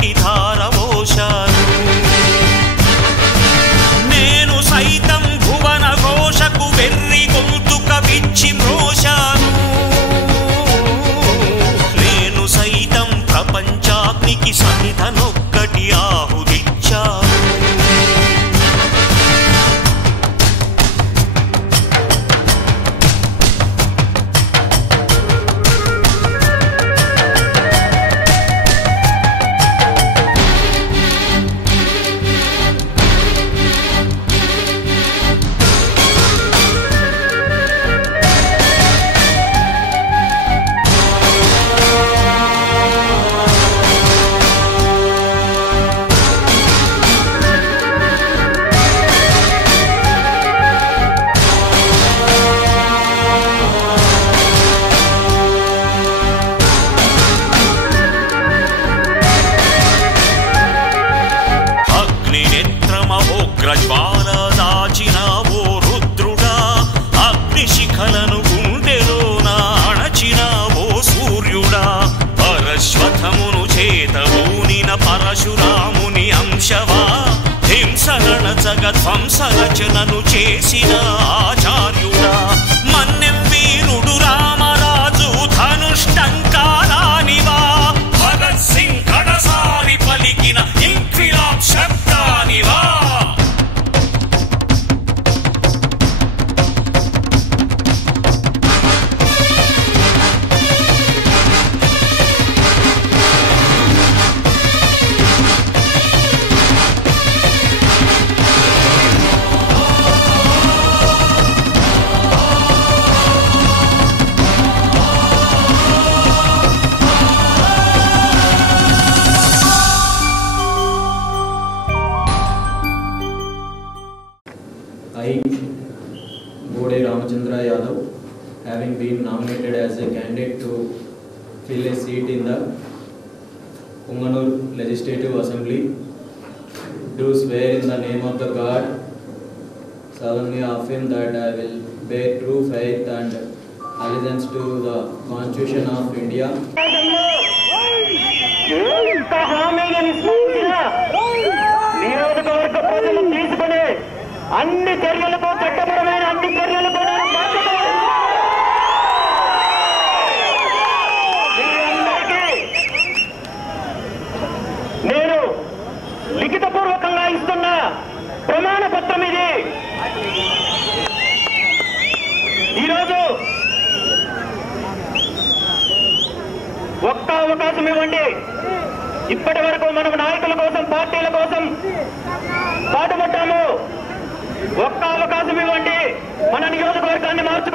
చల్లటి ధారవోశాను. నేను సైతం భువన ఘోషకు వెర్రి గొంతుక విచ్చి మ్రోశాను. నేను సైతం ప్రపంచాగ్నికి సన్నిధనొక్కటి ఆహుతిచ్చాను. జ్వాల దాచినావో రుద్రుడా, అగ్నిశిఖలను గుండెలోన అణచినావో సూర్యుడా. పరశ్వథమును చేతబూనిన పరశురాముని అంశవా, హింసనచగ ధ్వంసరచనను చేసిన ఆచార్యుడా. మన్నెం వీరుడు రామరాజు ధనుష్టంకారానివా, భగత్ సింగ్ కడసారి పలికిన ఇంక్విలాబ్ శబ్దానివా. I, Bode Ramachandra Yadav, having been nominated as a candidate to fill a seat in the Punganur Legislative Assembly, do swear in the name of the God, solemnly affirm that I will bear true faith and allegiance to the Constitution of India. అన్ని చర్యలకు చట్టపరమైన అన్ని చర్యలకు నేను లిఖితపూర్వకంగా ఇస్తున్న ప్రమాణ పత్రం ఇది. ఈరోజు ఒక్క అవకాశం ఇవ్వండి. ఇప్పటి వరకు మనం నాయకుల కోసం పార్టీల కోసం పాటుపడ్డాము. ఒక్క అవకాశం ఇవ్వండి, మన నియోజకవర్గాన్ని మార్చు.